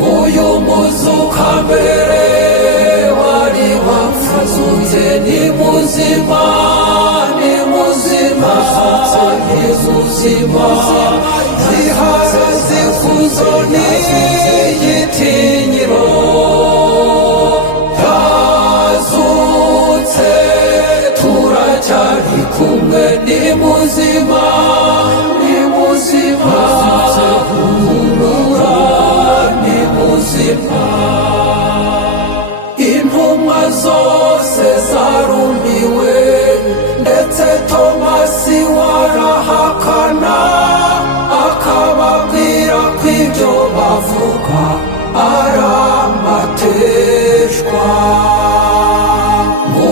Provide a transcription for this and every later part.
uyu muzuka mbere wari wapfazutse ni muzima ni muzima ni muzima zihagaze kuzo n'igitinyiro yazutse turacyari kumwe ni muzima ni muzima intumwa zose zarumiwe ndetse Tomasi warahakana akababwira ko ibyo bavuga ari amateshwa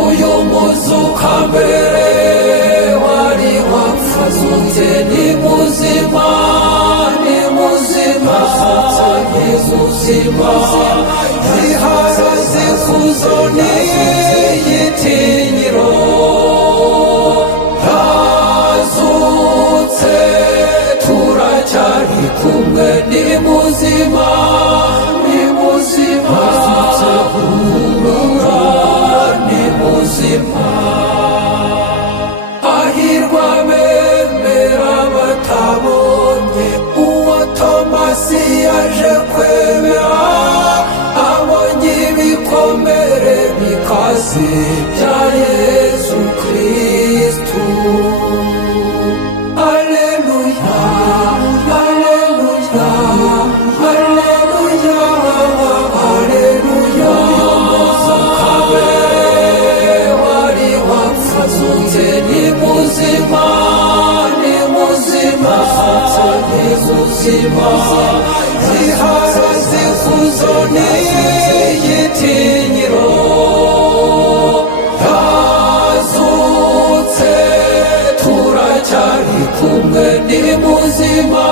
uyu muzuka mbere wari wapfazutse ni muzima ni muzima ni muzima zihagaze kuzo n'igitinyiro yazutse turacyari kumwe ni muzima ni muzima ni muzima hahirwa abemera batabonye uwo Tomasi yaje kwemera abonye ibikomere bikaze bya Yesu Kristu. Alleluya, alleluya, alleluya, alleluya. Umuzuka mbere wari wapfazutse ni muzima ni muzima ni muzima zihagaze kuzo n'igitinyiro yazutse turacyari kumwe ni muzima